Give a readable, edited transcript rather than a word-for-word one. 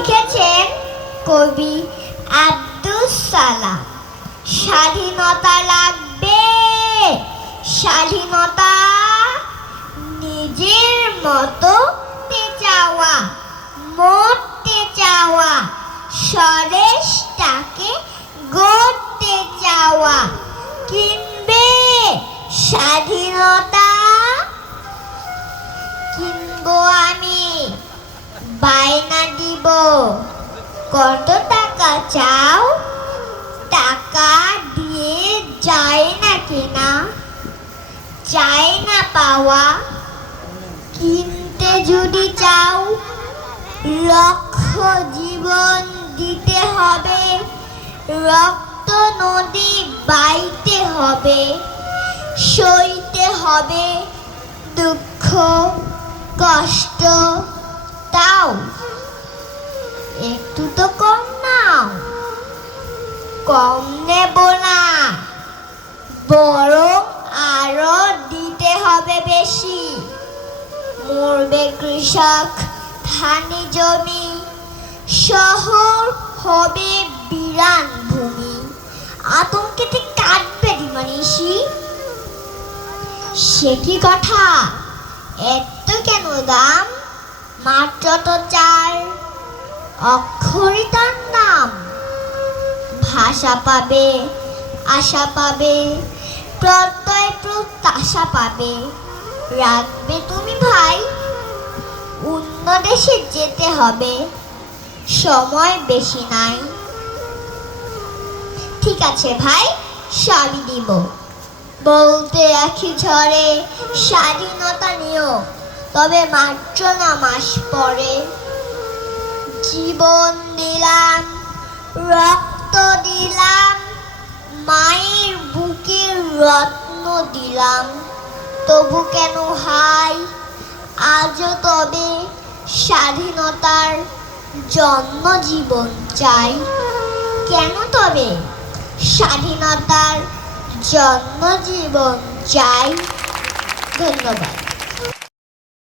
লিখেছেন কবি আব্দুস সালাম। স্বাধীনতা লাগবে, স্বাধীনতা নিজের মতো চাওয়া, মরতে চাওয়া, স্বদেশটাকে গড়তে চাওয়া। কিনবে স্বাধীনতা, কিনবো আমি, বায়না দিব। কত টাকা চাও? টাকা দিয়ে যায় না কেনা, চায় না পাওয়া। কিনতে যদি চাও লক্ষ জীবন দিতে হবে, রক্ত নদী বাইতে হবে, সইতে হবে দুঃখ কষ্ট। তাও একটু তো কম নাও। কম নেব না, বরং আরো দিতে হবে বেশি। মরবে কৃষক, ধানি জমি, শহর হবে বিরান ভূমি। আতঙ্কেতে কাটবে দিমানিশি। সে কি কথা, এত কেন দাম? মাত্র তো 4 অক্ষরই তার নাম। ভাষা পাবে, আশা পাবে, প্রত্যয় প্রত্যাশা পাবে। রাখবে তুমি ভাই, অন্য দেশে যেতে হবে, সময় বেশি নাই। ঠিক আছে ভাই, সবই দিব। বলতে আখি ঝরে স্বাধীনতা নিও, তবে মাত্র না মাস পরে। জীবন দিলাম, রক্ত দিলাম, মায়ের বুকের রত্ন দিলাম। তবু কেন হাই আজও তবে স্বাধীনতার জন্ম জীবন চাই? কেন তবে স্বাধীনতার জন্ম জীবন চাই? ধন্যবাদ।